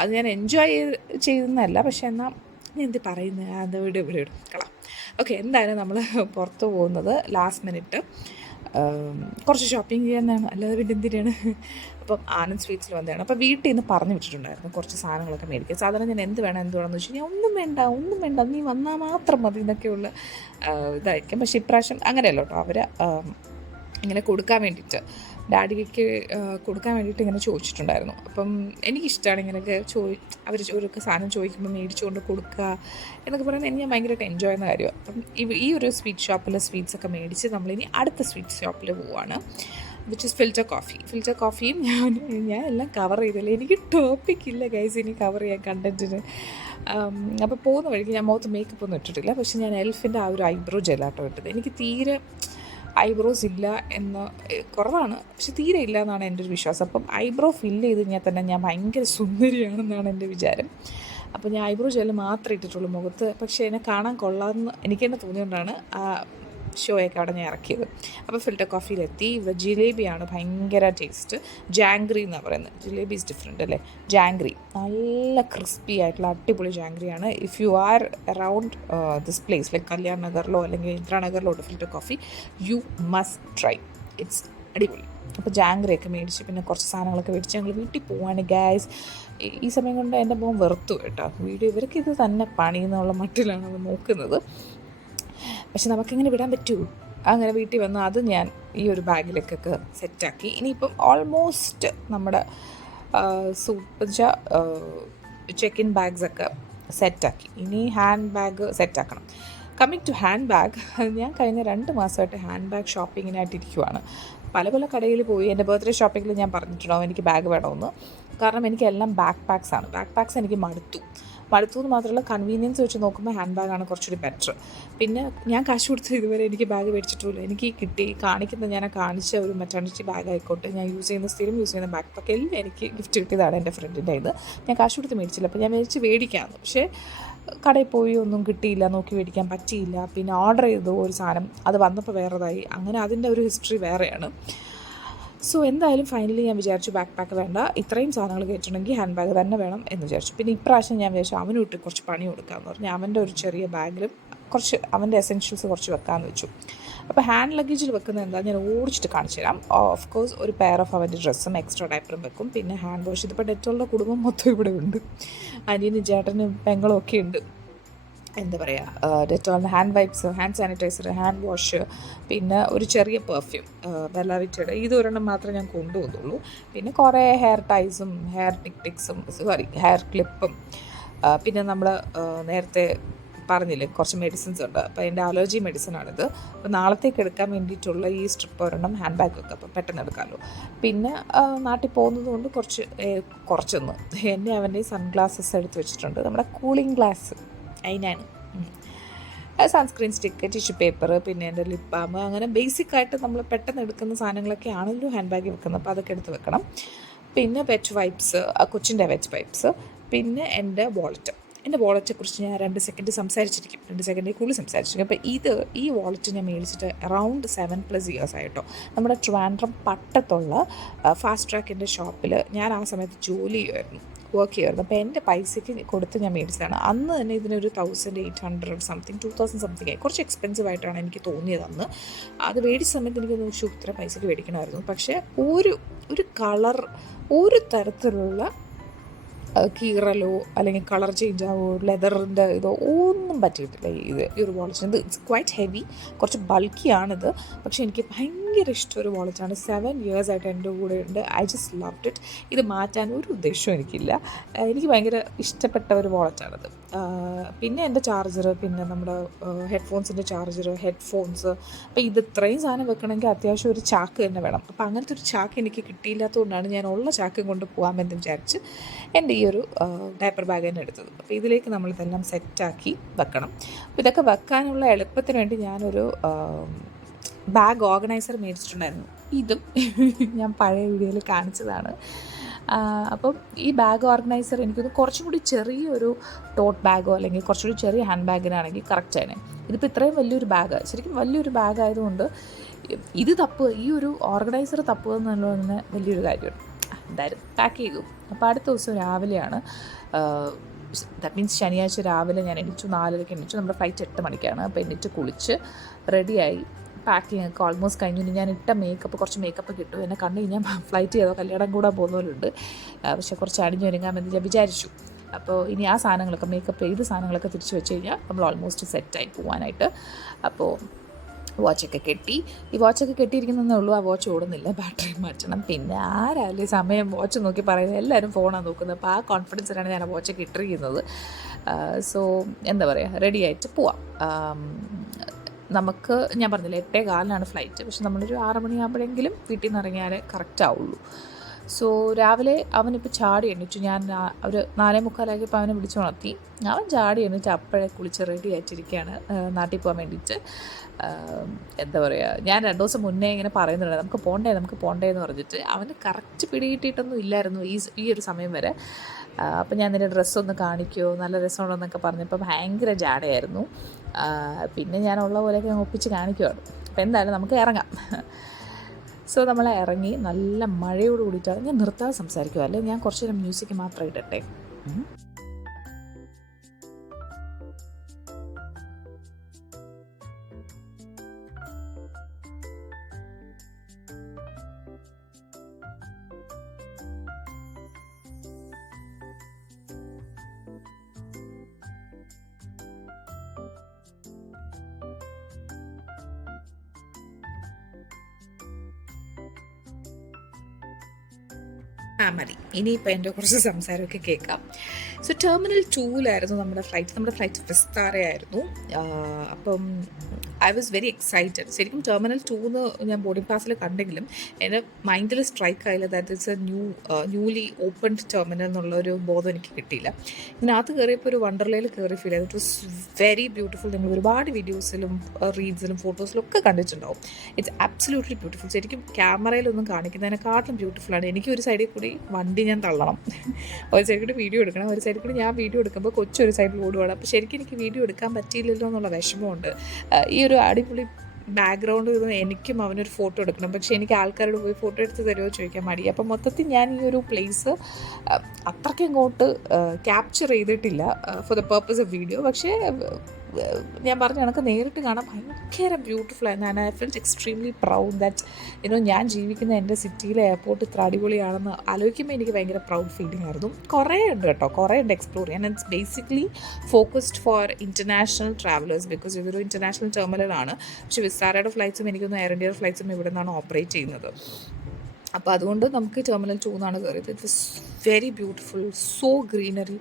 അത് ഞാൻ എൻജോയ് ചെയ്യുന്നതല്ല. പക്ഷേ എന്നാൽ ഞാൻ എന്ത് പറയുന്നത്, അത് ഇവിടെ ഇടും കളാം. ഓക്കെ, എന്തായാലും നമ്മൾ പുറത്ത് പോകുന്നത് ലാസ്റ്റ് മിനിറ്റ് കുറച്ച് ഷോപ്പിംഗ് ചെയ്യാനാണ്, അല്ലാതെ പിന്നെ എന്തിനാണ്. അപ്പം ആനന്ദ് സ്വീറ്റ്സിൽ വന്നതാണ്. അപ്പോൾ വീട്ടിൽ നിന്ന് പറഞ്ഞു വിട്ടിട്ടുണ്ടായിരുന്നു കുറച്ച് സാധനങ്ങളൊക്കെ മേടിക്കുക. സാധാരണ ഞാൻ എന്ത് വേണമെന്ന് വെച്ച് കഴിഞ്ഞാൽ ഒന്നും വേണ്ട നീ വന്നാൽ മാത്രം മതി എന്നൊക്കെയുള്ള ഇതായിരിക്കും. പക്ഷേ ഇപ്രാവശ്യം അങ്ങനെയല്ല കേട്ടോ. അവർ ഇങ്ങനെ കൊടുക്കാൻ വേണ്ടിയിട്ട് ഡാഡിക്ക് കൊടുക്കാൻ വേണ്ടിയിട്ട് ഇങ്ങനെ ചോദിച്ചിട്ടുണ്ടായിരുന്നു. അപ്പം എനിക്കിഷ്ടമാണ് ഇങ്ങനെയൊക്കെ അവർ ഒരു സാധനം ചോദിക്കുമ്പോൾ മേടിച്ചുകൊണ്ട് കൊടുക്കുക എന്നൊക്കെ പറയുന്നത് ഞാൻ ഭയങ്കരമായിട്ട് എൻജോയ് ചെയ്യുന്ന കാര്യമാണ്. അപ്പം ഈ ഒരു സ്വീറ്റ് ഷോപ്പിൽ സ്വീറ്റ്സൊക്കെ മേടിച്ച് നമ്മളിനി അടുത്ത സ്വീറ്റ് ഷോപ്പിൽ പോവുകയാണ്, വിച്ച് ഇസ് ഫിൽറ്റർ കോഫിയും ഞാൻ എല്ലാം കവർ ചെയ്തില്ല. എനിക്ക് ടോപ്പിക്കില്ല ഗൈസ് ഇനി കവർ ചെയ്യാൻ കണ്ടൻറ്റിന്. അപ്പോൾ പോകുന്ന വഴിക്ക് ഞാൻ മുഖത്ത് മേക്കപ്പ് ഒന്നും ഇട്ടിട്ടില്ല. പക്ഷേ ഞാൻ എൽഫിൻ്റെ ആ ഒരു ഐബ്രോ ജെല്ലാട്ടോ ഇട്ടത്. എനിക്ക് തീരെ ഐബ്രോസ് ഇല്ല എന്ന് കുറവാണ്, പക്ഷെ തീരെ ഇല്ല എന്നാണ് എൻ്റെ ഒരു വിശ്വാസം. അപ്പം ഐബ്രോ ഫില്ല് ചെയ്ത് കഴിഞ്ഞാൽ തന്നെ ഞാൻ ഭയങ്കര സുന്ദരിയാണെന്നാണ് എൻ്റെ വിചാരം. അപ്പോൾ ഞാൻ ഐബ്രോ ജെല്ല് മാത്രമേ ഇട്ടിട്ടുള്ളൂ മുഖത്ത്. പക്ഷേ എന്നെ കാണാൻ കൊള്ളാമെന്ന് എനിക്ക് തന്നെ തോന്നിയോണ്ടാണ് ആ ഷോയൊക്കെ അവിടെ ഞാൻ ഇറക്കിയത്. അപ്പോൾ ഫിൽറ്റർ കോഫിയിലെത്തി. ഇവിടെ ജിലേബിയാണ് ഭയങ്കര ടേസ്റ്റ്. ജാംഗ്രി എന്നാണ് പറയുന്നത്. ജിലേബി ഈസ് ഡിഫറെൻ്റ് അല്ലേ. ജാംഗ്രി നല്ല ക്രിസ്പി ആയിട്ടുള്ള അടിപൊളി ജാംഗ്രിയാണ്. If you are around this place like Kalyan നഗറിലോ അല്ലെങ്കിൽ ഇന്ദ്രാനഗറിലോ filter coffee you must try. It's അടിപൊളി. അപ്പോൾ ജാംഗ്രിയൊക്കെ മേടിച്ച് പിന്നെ കുറച്ച് സാധനങ്ങളൊക്കെ മേടിച്ച് ഞങ്ങൾ വീട്ടിൽ പോവാണ് ഗൈസ്. ഈ സമയം കൊണ്ട് എൻ്റെ മോൻ വെറുത്തു കേട്ടോ. ഇവർക്ക് ഇത് തന്നെ പണി എന്നുള്ള മട്ടിലാണ് അവൻ നോക്കുന്നത്. പക്ഷെ നമുക്കിങ്ങനെ വിടാൻ പറ്റുമോ? അങ്ങനെ വീട്ടിൽ വന്ന് അത് ഞാൻ ഈ ഒരു ബാഗിലേക്കൊക്കെ സെറ്റാക്കി. ഇനിയിപ്പം ഓൾമോസ്റ്റ് നമ്മുടെ ചെക്ക് ഇൻ ബാഗ്സൊക്കെ സെറ്റാക്കി. ഇനി ഹാൻഡ് ബാഗ് സെറ്റാക്കണം. കമ്മിങ് ടു ഹാൻഡ് ബാഗ്, ഞാൻ കഴിഞ്ഞ 2 മാസമായിട്ട് ഹാൻഡ് ബാഗ് ഷോപ്പിങ്ങിനായിട്ടിരിക്കുവാണ്. പല കടയിൽ പോയി. എൻ്റെ ബർത്ത്ഡേ ഷോപ്പിങ്ങിൽ ഞാൻ പറഞ്ഞിട്ടുണ്ടാവും എനിക്ക് ബാഗ് വേണമെന്ന്. കാരണം എനിക്കെല്ലാം ബാക്ക് പാക്സ് എനിക്ക് മടുത്തു എന്ന് മാത്രമല്ല കൺവീനിയൻസ് വെച്ച് നോക്കുമ്പോൾ ഹാൻഡ് ബാഗാണ് കുറച്ചുകൂടി ബെറ്റർ. പിന്നെ ഞാൻ കാശ് കൊടുത്ത് ഇതുവരെ എനിക്ക് ബാഗ് മേടിച്ചിട്ടില്ല. എനിക്ക് കാണിക്കുന്ന ഞാൻ കാണിച്ച ഒരു മെറ്റേണിറ്റി ബാഗ് ആയിക്കോട്ടെ, ഞാൻ സ്ഥിരം യൂസ് ചെയ്യുന്ന ബാക്ക് പാക്ക് എല്ലാം എനിക്ക് ഗിഫ്റ്റ് കിട്ടിയതാണ് എൻ്റെ ഫ്രണ്ടിൻ്റെ ഇത്. ഞാൻ കാശ് കൊടുത്ത് മേടിച്ചില്ല. അപ്പോൾ ഞാൻ മേടിക്കാമെന്ന്. പക്ഷേ കടയിൽ പോയി ഒന്നും കിട്ടിയില്ല, നോക്കി മേടിക്കാൻ പറ്റിയില്ല. പിന്നെ ഓർഡർ ചെയ്തു ഒരു സാധനം, അത് വന്നപ്പോൾ വേറെതായി. അങ്ങനെ അതിൻ്റെ ഒരു ഹിസ്റ്ററി വേറെയാണ്. സോ എന്തായാലും ഫൈനലി ഞാൻ വിചാരിച്ചു ബാക്ക് പാക്ക് വേണ്ട, ഇത്രയും സാധനങ്ങൾ കയറ്റണമെങ്കിൽ ഹാൻഡ് ബാഗ് തന്നെ വേണം എന്ന് വിചാരിച്ചു. പിന്നെ ഇപ്രാവശ്യം ഞാൻ വിചാരിച്ചു അവന് വിട്ട് കുറച്ച് പണി കൊടുക്കാമെന്ന് പറഞ്ഞു. അവൻ്റെ ഒരു ചെറിയ ബാഗിലും കുറച്ച് അവൻ്റെ എസെൻഷ്യൽസ് കുറച്ച് വെക്കാമെന്ന് വെച്ചു. അപ്പോൾ ഹാൻഡ് ലഗേജിൽ വെക്കുന്നത് എന്താ ഞാൻ ഓടിച്ചിട്ട് കാണിച്ചു തരാം. ഓഫ് കോഴ്സ് ഒരു പെയർ ഓഫ് അവൻ്റെ ഡ്രസ്സും എക്സ്ട്രാ ഡയപ്പറും വെക്കും. പിന്നെ ഹാൻഡ് വാഷ്. ഇതിപ്പോൾ ഡെറ്റോളുടെ കുടുംബം മൊത്തം ഇവിടെ ഉണ്ട്. അനിയനും ചേട്ടനും പെങ്ങളും ഒക്കെ ഉണ്ട്. എന്താ പറയുക, ഡെറ്റോളിൻ്റെ hand wipes, hand sanitiser, hand wash, പിന്നെ ഒരു ചെറിയ പെർഫ്യൂം ബെല്ലാവിറ്റയുടെ. ഇതൊരെണ്ണം മാത്രമേ ഞാൻ കൊണ്ടുപോകുന്നുള്ളൂ. പിന്നെ കുറേ ഹെയർ ടൈസും ഹെയർ ക്ലിപ്പും പിന്നെ നമ്മൾ നേരത്തെ പറഞ്ഞില്ലേ കുറച്ച് മെഡിസിൻസ് ഉണ്ട്. അപ്പോൾ എൻ്റെ അലർജി മെഡിസിനാണിത്. അപ്പോൾ നാളത്തേക്ക് എടുക്കാൻ വേണ്ടിയിട്ടുള്ള ഈ സ്ട്രിപ്പ് ഒരെണ്ണം ഹാൻഡ് ബാഗ് വെക്കുക, അപ്പോൾ പെട്ടെന്ന് എടുക്കാമല്ലോ. പിന്നെ നാട്ടിൽ പോകുന്നത് കൊണ്ട് കുറച്ചൊന്ന് എൻ്റെ അവൻ്റെ സൺഗ്ലാസസ് എടുത്ത് വെച്ചിട്ടുണ്ട്. നമ്മുടെ കൂളിംഗ് ഗ്ലാസ് അതിനാണ്. സൺസ്ക്രീൻ സ്റ്റിക്ക്, ടിഷ്യൂ പേപ്പർ, പിന്നെ എൻ്റെ ലിപ് ബാം, അങ്ങനെ ബേസിക്കായിട്ട് നമ്മൾ പെട്ടെന്ന് എടുക്കുന്ന സാധനങ്ങളൊക്കെ ആണല്ലോ ഹാൻഡ് ബാഗിൽ വെക്കുന്നത്. അപ്പോൾ അതൊക്കെ എടുത്ത് വെക്കണം. പിന്നെ വെറ്റ് വൈപ്സ്, കൊച്ചിൻ്റെ വെറ്റ് വൈപ്സ്, പിന്നെ എൻ്റെ വാളറ്റെക്കുറിച്ച് ഞാൻ 2 സെക്കൻഡ് സംസാരിച്ചിരിക്കും, 2 സെക്കൻഡിൽ കൂടുതൽ സംസാരിച്ചിരിക്കും. അപ്പോൾ ഈ വാളറ്റ് ഞാൻ മേടിച്ചിട്ട് അറൗണ്ട് 7+ ഇയേഴ്സ് ആയിട്ടോ. നമ്മുടെ ട്രിവാൻഡ്രം പട്ടത്തുള്ള ഫാസ്റ്റ് ട്രാക്കിൻ്റെ ഷോപ്പിൽ ഞാൻ ആ സമയത്ത് വർക്ക് ചെയ്യുമായിരുന്നു. അപ്പോൾ എൻ്റെ പൈസയ്ക്ക് കൊടുത്ത് ഞാൻ മേടിച്ചതാണ്. അന്ന് തന്നെ ഇതിനൊരു 1800 സംതിങ് 2000 സംതിങ് ആയി. കുറച്ച് എക്സ്പെൻസീവ് ആയിട്ടാണ് എനിക്ക് തോന്നിയത് അന്ന്. അത് മേടിച്ച സമയത്ത് എനിക്ക് തോന്നുന്നു ഇത്ര പൈസയ്ക്ക് മേടിക്കണമായിരുന്നു. പക്ഷേ ഒരു കളർ, ഒരു തരത്തിലുള്ള കീറലോ അല്ലെങ്കിൽ കളർ ചേഞ്ച് ആവോ ലെതറിൻ്റെ ഇതോ ഒന്നും പറ്റിയിട്ടില്ല ഈ ഒരു വാളറ്റിന്. ഇത് ഇറ്റ്സ് ക്വൈറ്റ് ഹെവി, കുറച്ച് ബൾക്കിയാണിത്. പക്ഷേ എനിക്ക് ഭയങ്കര ഇഷ്ടമൊരു വാളറ്റാണ്. 7 years ആയിട്ട് എൻ്റെ കൂടെ ഉണ്ട്. I just loved it. ഇത് മാറ്റാൻ ഒരു ഉദ്ദേശവും എനിക്കില്ല. എനിക്ക് ഭയങ്കര ഇഷ്ടപ്പെട്ട ഒരു വാളറ്റാണിത്. പിന്നെ എൻ്റെ ചാർജർ, പിന്നെ നമ്മുടെ ഹെഡ്ഫോൺസിൻ്റെ ചാർജർ, ഹെഡ്ഫോൺസ്. അപ്പോൾ ഇത് ഇത്രയും സാധനം വെക്കണമെങ്കിൽ അത്യാവശ്യം ഒരു ചാക്ക് തന്നെ വേണം. അപ്പോൾ അങ്ങനത്തെ ഒരു ചാക്ക് എനിക്ക് കിട്ടിയില്ലാത്തതുകൊണ്ടാണ് ഞാൻ ഉള്ള ചാക്കും കൊണ്ട് പോകാമെന്ന് വിചാരിച്ച് എൻ്റെ ഈ ഒരു ഡയപ്പർ ബാഗ് തന്നെ എടുത്തത്. അപ്പോൾ ഇതിലേക്ക് നമ്മളിതെല്ലാം സെറ്റാക്കി വെക്കണം. അപ്പോൾ ഇതൊക്കെ വെക്കാനുള്ള എളുപ്പത്തിന് വേണ്ടി ഞാനൊരു ബാഗ് ഓർഗനൈസർ മേടിച്ചിട്ടുണ്ടായിരുന്നു. ഇതും ഞാൻ പഴയ വീഡിയോയിൽ കാണിച്ചതാണ്. അപ്പം ഈ ബാഗ് ഓർഗനൈസർ എനിക്കൊന്ന് കുറച്ചും കൂടി ചെറിയൊരു ടോട്ട് ബാഗോ അല്ലെങ്കിൽ കുറച്ചുകൂടി ചെറിയ ഹാൻഡ് ബാഗിനാണെങ്കിൽ കറക്റ്റാണ്. ഇതിപ്പോൾ ഇത്രയും വലിയൊരു ബാഗ്, ശരിക്കും വലിയൊരു ബാഗ് ആയതുകൊണ്ട് ഈ ഒരു ഓർഗനൈസർ തപ്പുക എന്നുള്ളത് തന്നെ വലിയൊരു കാര്യമാണ്. എന്തായാലും പാക്ക് ചെയ്തു. അപ്പോൾ അടുത്ത ദിവസം രാവിലെയാണ്, ദാറ്റ് മീൻസ് ശനിയാഴ്ച രാവിലെ ഞാൻ എണീച്ചു. 4:30 എണീച്ചു. നമ്മുടെ ഫ്ലൈറ്റ് 8 മണിക്കാണ്. അപ്പോൾ എണീറ്റ് കുളിച്ച് റെഡിയായി. പാക്കിങ് ഒക്കെ ഓൾമോസ്റ്റ് കഴിഞ്ഞു. ഇനി ഞാൻ ഇട്ട കുറച്ച് മേക്കപ്പ് കിട്ടും. എന്നെ കണ്ടു ഞാൻ ഫ്ലൈറ്റ് ചെയ്തോ കല്യാണം കൂടാൻ പോകുന്നവരുണ്ട്. പക്ഷേ കുറച്ച് അണിഞ്ഞൊരുങ്ങാമെന്ന് ഞാൻ വിചാരിച്ചു. അപ്പോൾ ഇനി ആ സാധനങ്ങളൊക്കെ മേക്കപ്പ് ചെയ്ത് സാധനങ്ങളൊക്കെ തിരിച്ച് വെച്ച് കഴിഞ്ഞാൽ നമ്മൾ ഓൾമോസ്റ്റ് സെറ്റായി പോകാനായിട്ട്. അപ്പോൾ വാച്ചൊക്കെ കെട്ടിയിരിക്കുന്നതേ ഉള്ളൂ. ആ വാച്ച് ഓടുന്നില്ല, ബാറ്ററി മാറ്റണം. പിന്നെ ആരാല്ലേ സമയം വാച്ച് നോക്കി പറയുന്നത്, എല്ലാവരും ഫോണാണ് നോക്കുന്നത്. അപ്പോൾ ആ കോൺഫിഡൻസിലാണ് ഞാൻ ആ വാച്ചൊക്കെ ഇട്ടിരിക്കുന്നത്. സോ എന്താ പറയുക, റെഡി ആയിട്ട് പോവാം. നമുക്ക് ഞാൻ പറഞ്ഞില്ല 8:15 ഫ്ലൈറ്റ്. പക്ഷെ നമ്മളൊരു 6 മണിയാകുമ്പോഴെങ്കിലും വീട്ടിൽ നിന്ന് ഇറങ്ങിയാലേ കറക്റ്റ് ആവുള്ളൂ. സോ രാവിലെ അവനിപ്പോൾ ചാടി എണീറ്റു. ഞാൻ ഒരു 4:45 അവനെ വിളിച്ചുണർത്തി. അവൻ ചാടി എണീറ്റ് അപ്പോഴേ കുളിച്ച് റെഡി ആയിട്ടിരിക്കുകയാണ് നാട്ടിൽ പോകാൻ വേണ്ടിയിട്ട്. എന്താ പറയുക, ഞാൻ 2 ദിവസം മുന്നേ ഇങ്ങനെ പറയുന്നുണ്ട് നമുക്ക് പോണ്ടേ എന്ന് പറഞ്ഞിട്ട്. അവന് കറക്റ്റ് പിടികിട്ടിയിട്ടൊന്നും ഇല്ലായിരുന്നു ഈ ഒരു സമയം വരെ. അപ്പം ഞാൻ നിൻ്റെ ഡ്രസ്സൊന്ന് കാണിക്കുമോ, നല്ല രസമുണ്ടോ എന്നൊക്കെ പറഞ്ഞപ്പോൾ ഭയങ്കര ജാടയായിരുന്നു. പിന്നെ ഞാനുള്ള പോലെയൊക്കെ ഞാൻ ഒപ്പിച്ച് കാണിക്കുവാണ്. അപ്പോൾ എന്തായാലും നമുക്ക് ഇറങ്ങാം. സോ നമ്മൾ ഇറങ്ങി. നല്ല മഴയോട് കൂടിയിട്ടാണ്. ഞാൻ നിർത്താതെ സംസാരിക്കുക, അല്ലെങ്കിൽ ഞാൻ കുറച്ച് നേരം മ്യൂസിക് മാത്രം ഇടട്ടെ. മതി, ഇനിയിപ്പോൾ എൻ്റെ കുറച്ച് സംസാരമൊക്കെ കേൾക്കാം. സോ ടെർമിനൽ 2-ലായിരുന്നു നമ്മുടെ ഫ്ലൈറ്റ് വിസ്താരയായിരുന്നു. അപ്പം ഐ വാസ് വെരി എക്സൈറ്റഡ്. ശരിക്കും ടെർമിനൽ 2 ഞാൻ ബോർഡിംഗ് പാസിൽ കണ്ടെങ്കിലും എൻ്റെ മൈൻഡിൽ സ്ട്രൈക്ക് ആയില്ല that it's newly opened terminal എന്നുള്ളൊരു ബോധം എനിക്ക് കിട്ടിയില്ല. ഇതിനകത്ത് കയറിയപ്പോൾ ഒരു വണ്ടർലയിൽ കയറി ഫീൽ ചെയ്തു. It was very beautiful. നിങ്ങൾ ഒരുപാട് വീഡിയോസിലും റീൽസിലും ഫോട്ടോസിലും ഒക്കെ കണ്ടിട്ടുണ്ടാവും. It's absolutely beautiful. ശരിക്കും ക്യാമറയിലൊന്നും കാണിക്കുന്നതിനെക്കാട്ടും ബ്യൂട്ടിഫുള്ളാണ്. എനിക്ക് ഒരു സൈഡിൽ കൂടി വണ്ടി ഞാൻ തള്ളണം, ഒരു സൈഡിൽ കൂടി വീഡിയോ എടുക്കണം, ഒരു സൈഡിൽ കൂടി ഞാൻ വീഡിയോ എടുക്കുമ്പോൾ കൊച്ചൊരു സൈഡിൽ ഓടുവാണ്. അപ്പോൾ ശരിക്കും എനിക്ക് വീഡിയോ എടുക്കാൻ പറ്റിയില്ലല്ലോ എന്നുള്ള വിഷമമുണ്ട്. ഈ ഒരു അടിപൊളി ബാക്ക്ഗ്രൗണ്ട് എനിക്കും അവനൊരു ഫോട്ടോ എടുക്കണം. പക്ഷേ എനിക്ക് ആൾക്കാരോട് പോയി ഫോട്ടോ എടുത്ത് തരുമോ ചോദിക്കാൻ മടി. അപ്പം മൊത്തത്തിൽ ഞാൻ ഈ ഒരു പ്ലേസ് അത്രയ്ക്ക് അങ്ങോട്ട് ക്യാപ്ചർ ചെയ്തിട്ടില്ല for the purpose of video. പക്ഷേ ഞാൻ പറഞ്ഞ കണക്ക് നേരിട്ട് കാണാൻ ഭയങ്കര ബ്യൂട്ടിഫുൾ ആയിരുന്നു. And I felt extremely proud that ഞാൻ ജീവിക്കുന്ന എൻ്റെ സിറ്റിയിലെ എയർപോർട്ട് ഇത്ര അടിപൊളിയാണെന്ന് ആലോചിക്കുമ്പോൾ എനിക്ക് ഭയങ്കര പ്രൗഡ് ഫീലിംഗ് ആയിരുന്നു. കുറേ ഉണ്ട് എക്സ്പ്ലോർ ചെയ്യാൻ. It's basically focused four international travellers because ഇതൊരു ഇൻ്റർനാഷണൽ ടെർമിനലാണ്. പക്ഷേ വിസ്താരയുടെ ഫ്ലൈറ്റ്സും എനിക്കൊന്ന് എയർ ഇന്ത്യയുടെ ഫ്ലൈറ്റ്സും ഇവിടെ നിന്നാണ് ഓപ്പറേറ്റ് ചെയ്യുന്നത്. അപ്പോൾ അതുകൊണ്ട് നമുക്ക് ടെർമിനൽ 2 കയറിയത്. It was very beautiful, so greenery.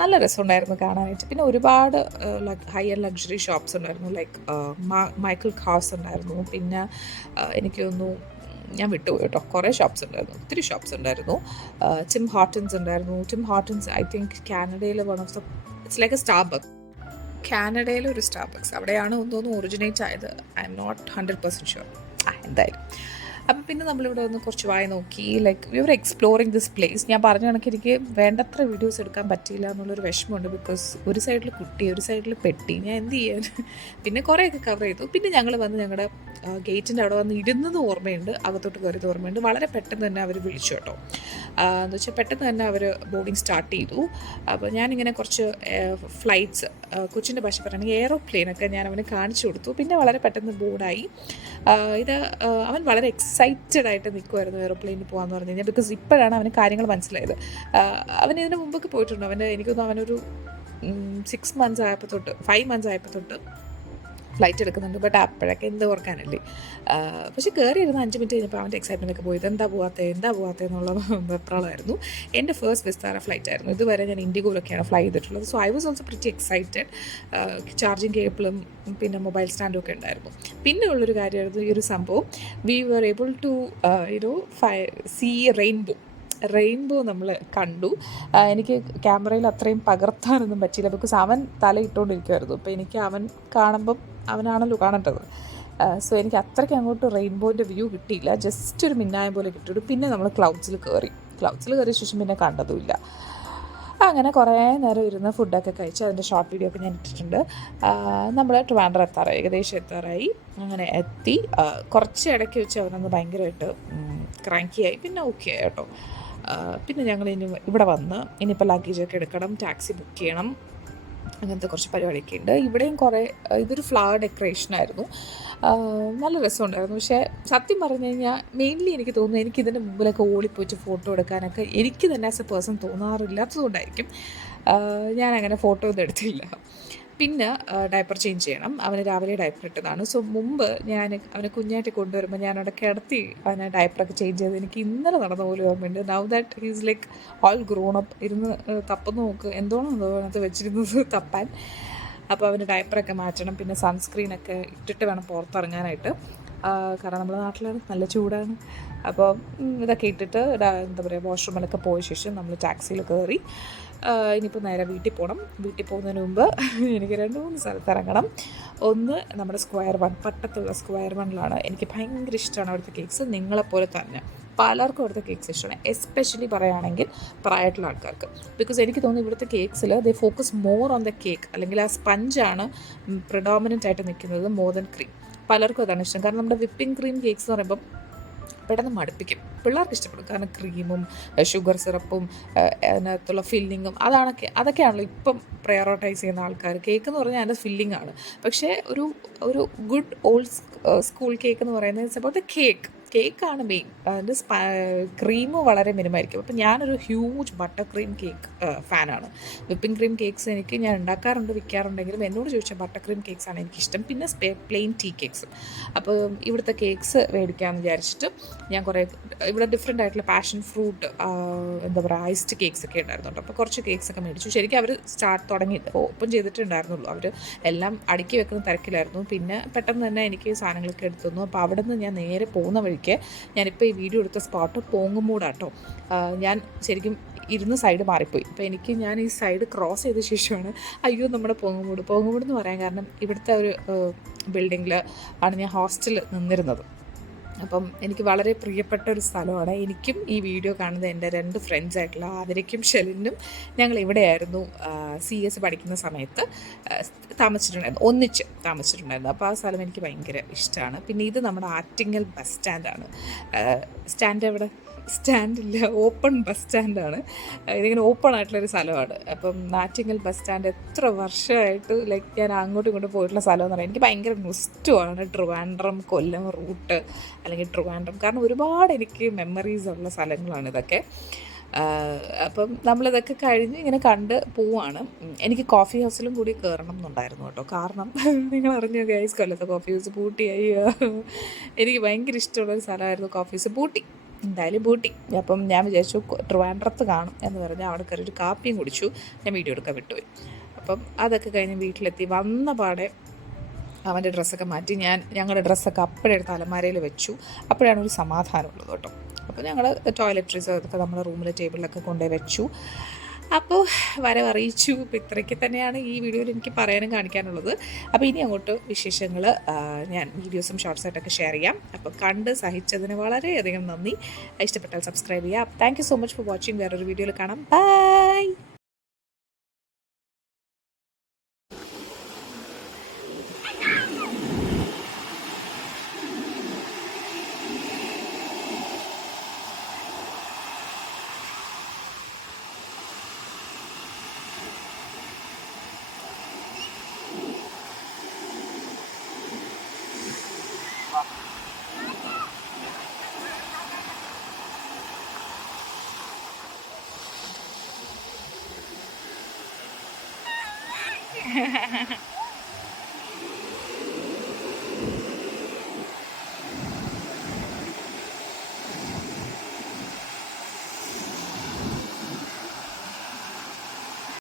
നല്ല രസമുണ്ടായിരുന്നു കാണാനായിട്ട്. പിന്നെ ഒരുപാട് ഹയർ ലക്ഷറി ഷോപ്സ് ഉണ്ടായിരുന്നു. ലൈക്ക് മൈക്കിൾ കാസ് ഉണ്ടായിരുന്നു. പിന്നെ എനിക്ക് തോന്നുന്നു ഞാൻ വിട്ടുപോയി കേട്ടോ, കുറേ ഷോപ്സ് ഉണ്ടായിരുന്നു, ഒത്തിരി ഷോപ്സ് ഉണ്ടായിരുന്നു. ടിം ഹോർട്ടൻസ് ഉണ്ടായിരുന്നു. ടിം ഹോർട്ടൻസ് ഐ തിങ്ക് കാനഡയിൽ ഇറ്റ്സ് ലൈക്ക് എ സ്റ്റാർബക്സ്. കാനഡയിലെ ഒരു സ്റ്റാർബക്സ് അവിടെയാണ് തോന്നുന്നു ഒറിജിനേറ്റ് ആയത്. I am not 100% sure. എന്തായാലും അപ്പം പിന്നെ നമ്മളിവിടെ ഒന്ന് കുറച്ച് വായി നോക്കി, like we are exploring this place. ഞാൻ പറഞ്ഞ കണക്ക് എനിക്ക് വേണ്ടത്ര വീഡിയോസ് എടുക്കാൻ പറ്റിയില്ല എന്നുള്ളൊരു വിഷമമുണ്ട്. ബിക്കോസ് ഒരു സൈഡിൽ കുട്ടി, ഒരു സൈഡിൽ പെട്ടി, ഞാൻ എന്ത് ചെയ്യാൻ. പിന്നെ കുറേയൊക്കെ കവർ ചെയ്തു. പിന്നെ ഞങ്ങൾ വന്ന് ഞങ്ങളുടെ ഗേറ്റിൻ്റെ അവിടെ വന്ന് ഇരുന്നത് ഓർമ്മയുണ്ട്, അകത്തോട്ട് കയറിയത് ഓർമ്മയുണ്ട്. വളരെ പെട്ടെന്ന് തന്നെ അവർ വിളിച്ചു കേട്ടോ. എന്ന് വെച്ചാൽ പെട്ടെന്ന് തന്നെ അവർ ബോർഡിങ് സ്റ്റാർട്ട് ചെയ്തു. അപ്പോൾ ഞാനിങ്ങനെ കുറച്ച് ഫ്ലൈറ്റ്സ്, കൊച്ചിൻ്റെ ഭാഷ പറയുകയാണെങ്കിൽ എയറോപ്ലെയിനൊക്കെ ഞാൻ അവന് കാണിച്ചു കൊടുത്തു. പിന്നെ വളരെ പെട്ടെന്ന് ബോർഡായി. ഇത് അവൻ വളരെ എക്സൈറ്റഡ് ആയിട്ട് നിൽക്കുമായിരുന്നു എയറോപ്ലെയിനിൽ പോകാമെന്ന് പറഞ്ഞു കഴിഞ്ഞാൽ. ബിക്കോസ് ഇപ്പോഴാണ് അവന് കാര്യങ്ങൾ മനസ്സിലായത്. അവൻ ഇതിന് മുമ്പൊക്കെ പോയിട്ടുണ്ട്. എനിക്കൊന്നും അവനൊരു 6 months ആയപ്പോൾ തൊട്ട് 5 months ആയപ്പോൾ തൊട്ട് ഫ്ലൈറ്റ് എടുക്കുന്നുണ്ട്. ബട്ട് അപ്പോഴൊക്കെ എന്ത് ഓർക്കാനല്ലേ. പക്ഷെ കയറിയിരുന്ന 5 minutes കഴിഞ്ഞപ്പോൾ അവൻ്റെ എക്സൈറ്റ്മെൻ്റ് ഒക്കെ പോയത്. എന്താ പോകാത്തത് എന്നുള്ള വെപ്രാളമായിരുന്നു. എൻ്റെ ഫസ്റ്റ് വിസ്താര ഫ്ലൈറ്റ് ആയിരുന്നു. ഇതുവരെ ഞാൻ ഇൻഡിഗോയിലൊക്കെയാണ് ഫ്ലൈ ചെയ്തിട്ടുള്ളത്. So I was also pretty excited. Charging കേബിളും പിന്നെ മൊബൈൽ സ്റ്റാൻഡും ഒക്കെ ഉണ്ടായിരുന്നു. പിന്നെ ഉള്ളൊരു കാര്യമായിരുന്നു ഈ ഒരു സംഭവം. We were able to see rainbow നമ്മൾ കണ്ടു. എനിക്ക് ക്യാമറയിൽ അത്രയും പകർത്താനൊന്നും പറ്റിയില്ല, ബിക്കോസ് അവൻ തല ഇട്ടുകൊണ്ടിരിക്കുമായിരുന്നു. അപ്പോൾ എനിക്ക് അവൻ കാണുമ്പം അവനാണല്ലോ കാണേണ്ടത്. സോ എനിക്ക് അത്രയ്ക്ക് അങ്ങോട്ട് റെയിൻബോൻ്റെ വ്യൂ കിട്ടിയില്ല. ജസ്റ്റ് ഒരു മിന്നായം പോലെ കിട്ടിയിട്ടു. പിന്നെ നമ്മൾ ക്ലൗഡ്സിൽ കയറിയ ശേഷം പിന്നെ കണ്ടതുമില്ല. അങ്ങനെ കുറേ നേരം ഇരുന്ന് ഫുഡൊക്കെ കഴിച്ച് അതിൻ്റെ ഷോർട്ട് വീഡിയോ ഒക്കെ ഞാൻ ഇട്ടിട്ടുണ്ട്. നമ്മൾ ട്രിവാൻഡ്രം ഏകദേശം എത്താറായി. അങ്ങനെ എത്തി. കുറച്ച് ഇടയ്ക്ക് വെച്ച് അവനൊന്ന് ഭയങ്കരമായിട്ട് ക്രാങ്കിയായി. പിന്നെ ഓക്കെ ആയി കേട്ടോ. പിന്നെ ഞങ്ങൾ ഇവിടെ വന്ന് ഇനിയിപ്പോൾ ലഗേജൊക്കെ എടുക്കണം, ടാക്സി ബുക്ക് ചെയ്യണം, അങ്ങനത്തെ കുറച്ച് പരിപാടിയൊക്കെ ഉണ്ട്. ഇവിടെയും ഇതൊരു ഫ്ലവർ ഡെക്കറേഷനായിരുന്നു. നല്ല രസമുണ്ടായിരുന്നു. പക്ഷേ സത്യം പറഞ്ഞു കഴിഞ്ഞാൽ മെയിൻലി എനിക്ക് തോന്നുന്നു എനിക്കിതിൻ്റെ മുമ്പിലൊക്കെ ഓടിപ്പോയിട്ട് ഫോട്ടോ എടുക്കാനൊക്കെ എനിക്ക് തന്നെ ആസ് എ പേഴ്സൺ തോന്നാറില്ലാത്തതുകൊണ്ടായിരിക്കും ഞാനങ്ങനെ ഫോട്ടോ ഒന്നും എടുത്തില്ല. പിന്നെ ഡയപ്പർ ചേഞ്ച് ചെയ്യണം. അവന് രാവിലെ ഡയപ്പർ ഇട്ടതാണ്. സോ മുമ്പ് ഞാൻ അവനെ കുഞ്ഞായിട്ട് കൊണ്ടുവരുമ്പോൾ ഞാനവിടെ കിടത്തി അവനെ ഡയപ്പറൊക്കെ ചേഞ്ച് ചെയ്ത് എനിക്ക് ഇന്നലെ നടന്ന പോലെ ഓർമ്മയുണ്ട്. Now that he's like all grown up. ഇരുന്ന് തപ്പുന്ന നോക്ക് എന്തോണോ അതിനകത്ത് വെച്ചിരുന്നത് തപ്പാൻ. അപ്പോൾ അവന് ഡയപ്പറൊക്കെ മാറ്റണം. പിന്നെ സൺസ്ക്രീനൊക്കെ ഇട്ടിട്ട് വേണം പുറത്തിറങ്ങാനായിട്ട്. കാരണം നമ്മുടെ നാട്ടിലാണ്, നല്ല ചൂടാണ്. അപ്പോൾ ഇതൊക്കെ ഇട്ടിട്ട് എന്താ പറയുക, വാഷ്റൂമിലൊക്കെ പോയ ശേഷം നമ്മൾ ടാക്സിയിൽ കയറി ഇനിയിപ്പോൾ നേരെ വീട്ടിൽ പോകണം. വീട്ടിൽ പോകുന്നതിന് മുമ്പ് എനിക്ക് 2-3 സ്ഥലത്ത് ഇറങ്ങണം. ഒന്ന് നമ്മുടെ സ്ക്വയർ 1, പട്ടത്തുള്ള സ്ക്വയർ 1ലാണ്. എനിക്ക് ഭയങ്കര ഇഷ്ടമാണ് അവിടുത്തെ കേക്ക്സ്. നിങ്ങളെപ്പോലെ തന്നെ പലർക്കും അവിടുത്തെ കേക്ക്സ് ഇഷ്ടമാണ്. എസ്പെഷ്യലി പറയുകയാണെങ്കിൽ പ്രായമായിട്ടുള്ള ആൾക്കാർക്ക്. ബിക്കോസ് എനിക്ക് തോന്നുന്നു ഇവിടുത്തെ കേക്ക്സിൽ they focus more on the cake, അല്ലെങ്കിൽ ആ സ്പഞ്ചാണ് പ്രിഡോമിനൻ്റ് ആയിട്ട് നിൽക്കുന്നത് മോർ ദൻ ക്രീം. പലർക്കും അതാണ് ഇഷ്ടം. കാരണം നമ്മുടെ വിപ്പിംഗ് ക്രീം കേക്ക്സ് എന്ന് പറയുമ്പം പെട്ടെന്ന് മടുപ്പിക്കും. പിള്ളേർക്ക് ഇഷ്ടപ്പെടും. കാരണം ക്രീമും ഷുഗർ സിറപ്പും അതിനകത്തുള്ള ഫില്ലിങ്ങും അതൊക്കെയാണല്ലോ ഇപ്പം പ്രയോറിറ്റൈസ് ചെയ്യുന്ന ആൾക്കാർ. കേക്ക് എന്ന് പറഞ്ഞാൽ അതിൻ്റെ ഫില്ലിംഗ് ആണ്. പക്ഷേ ഒരു ഗുഡ് ഓൾഡ് സ്കൂൾ കേക്ക് എന്ന് പറയുന്നത് ഇറ്റ്സ് അബൌട്ട് ദ കേക്കാണ് മെയിൻ. അതിൻ്റെ ക്രീമും വളരെ മിനിമായിരിക്കും. അപ്പം ഞാനൊരു ഹ്യൂജ് ബട്ടർ ക്രീം കേക്ക് ഫാനാണ്. വിപ്പിംഗ് ക്രീം കേക്ക്സ് ഞാൻ ഉണ്ടാക്കാറുണ്ട്, വിൽക്കാറുണ്ടെങ്കിലും എന്നോട് ചോദിച്ചാൽ ബട്ടർ ക്രീം കേക്ക്സാണ് എനിക്കിഷ്ടം. പിന്നെ പ്ലെയിൻ ടീ കേക്ക്സും. അപ്പോൾ ഇവിടുത്തെ കേക്ക്സ് മേടിക്കാമെന്ന് വിചാരിച്ചിട്ട് ഞാൻ ഇവിടെ ഡിഫറെൻ്റ് ആയിട്ടുള്ള പാഷൻ ഫ്രൂട്ട് എന്താ പറയുക ഐസ്ഡ് കേക്ക്സ് ഒക്കെ ഉണ്ടായിരുന്നു കേട്ടോ. അപ്പോൾ കുറച്ച് കേക്ക്സൊക്കെ മേടിച്ചു. ശരിക്കും അവർ ഓപ്പൺ ചെയ്തിട്ടുണ്ടായിരുന്നുള്ളൂ. അവർ എല്ലാം അടുക്കി വെക്കുന്ന തിരക്കിലായിരുന്നു. പിന്നെ പെട്ടെന്ന് തന്നെ എനിക്ക് സാധനങ്ങളൊക്കെ എടുത്തു തന്നു. അപ്പോൾ അവിടെ നിന്ന് ഞാൻ നേരെ പോകുന്ന വഴിക്ക് ഞാനിപ്പോൾ ഈ വീഡിയോ എടുത്ത സ്പോട്ട് പോങ്ങുമൂടാട്ടോ. ഞാൻ ശരിക്കും ഇരുന്ന് സൈഡ് മാറിപ്പോയി. അപ്പോൾ ഞാൻ ഈ സൈഡ് ക്രോസ് ചെയ്ത ശേഷമാണ് അയ്യോ നമ്മുടെ പോങ്ങുമൂട് എന്ന് പറയാൻ കാരണം ഇവിടുത്തെ ഒരു ബിൽഡിങ്ങിൽ ആണ് ഞാൻ ഹോസ്റ്റലിൽ നിന്നിരുന്നത്. അപ്പം എനിക്ക് വളരെ പ്രിയപ്പെട്ട ഒരു സ്ഥലമാണ്. എനിക്കും ഈ വീഡിയോ കാണുന്നത് എൻ്റെ 2 ഫ്രണ്ട്സ് ആയിട്ടുള്ള ആതിരയ്ക്കും ഷെലിനും ഞങ്ങൾ ഇവിടെയായിരുന്നു CS പഠിക്കുന്ന സമയത്ത് ഒന്നിച്ച് താമസിച്ചിട്ടുണ്ടായിരുന്നു. അപ്പോൾ ആ സ്ഥലം എനിക്ക് ഭയങ്കര ഇഷ്ടമാണ്. പിന്നെ ഇത് നമ്മുടെ ആറ്റിങ്ങൽ ബസ് സ്റ്റാൻഡാണ്. സ്റ്റാൻഡില്ല, ഓപ്പൺ ബസ് സ്റ്റാൻഡാണ്. ഇതിങ്ങനെ ഓപ്പൺ ആയിട്ടുള്ളൊരു സ്ഥലമാണ്. അപ്പം ആറ്റിങ്ങൽ ബസ് സ്റ്റാൻഡ് എത്ര വർഷമായിട്ട് ലൈക്ക് ഞാൻ അങ്ങോട്ടും ഇങ്ങോട്ടും പോയിട്ടുള്ള സ്ഥലമെന്ന് പറയുന്നത് എനിക്ക് ഭയങ്കര നൊസ്റ്റുമാണ്. ട്രിവാൻഡ്രം കൊല്ലം റൂട്ട് അല്ലെങ്കിൽ ട്രിവാൻഡ്രം, കാരണം ഒരുപാട് എനിക്ക് മെമ്മറീസ് ഉള്ള സ്ഥലങ്ങളാണ് ഇതൊക്കെ. അപ്പം നമ്മളിതൊക്കെ കഴിഞ്ഞ് ഇങ്ങനെ കണ്ട് പോവാണ്. എനിക്ക് കോഫി ഹൗസിലും കൂടി കയറണം എന്നുണ്ടായിരുന്നു കേട്ടോ. കാരണം നിങ്ങൾ അറിഞ്ഞു ഗൈസ്, കൊല്ലത്തെ കോഫി ഹൗസ് പൂട്ടിയായി. എനിക്ക് ഭയങ്കര ഇഷ്ടമുള്ളൊരു സ്ഥലമായിരുന്നു കോഫി ഹൗസ്. എന്തായാലും പൂട്ടി. അപ്പം ഞാൻ വിചാരിച്ചു ട്രിവാൻഡ്രത്ത് കാണും എന്ന് പറഞ്ഞ് അവിടെ കയറി ഒരു കാപ്പിയും കുടിച്ചു. ഞാൻ വീഡിയോ എടുക്കാൻ വിട്ടുപോയി. അപ്പം അതൊക്കെ കഴിഞ്ഞ് വീട്ടിലെത്തി വന്ന പാടെ അവൻ്റെ ഡ്രസ്സൊക്കെ മാറ്റി ഞങ്ങളുടെ ഡ്രസ്സൊക്കെ അപ്പോഴെടുത്ത് അലമാരയിൽ വെച്ചു. അപ്പോഴാണ് ഒരു സമാധാനമുള്ളത് കേട്ടോ. അപ്പോൾ ഞങ്ങൾ ടോയ്ലറ്ററീസ് അതൊക്കെ നമ്മുടെ റൂമിലെ ടേബിളിലൊക്കെ കൊണ്ടുപോയി വെച്ചു. അപ്പോൾ വരവറിയിച്ചു. അപ്പോൾ ഇത്രയ്ക്ക് തന്നെയാണ് ഈ വീഡിയോയിൽ എനിക്ക് പറയാനും കാണിക്കാനുള്ളത്. അപ്പോൾ ഇനി അങ്ങോട്ട് വിശേഷങ്ങൾ ഞാൻ വീഡിയോസും ഷോർട്സായിട്ടൊക്കെ ഷെയർ ചെയ്യാം. അപ്പോൾ കണ്ട് സഹിച്ചതിന് വളരെയധികം നന്ദി. ഇഷ്ടപ്പെട്ടാൽ സബ്സ്ക്രൈബ് ചെയ്യാം. Thank you so much for watching. വേറൊരു വീഡിയോയിൽ കാണാം. ബൈ.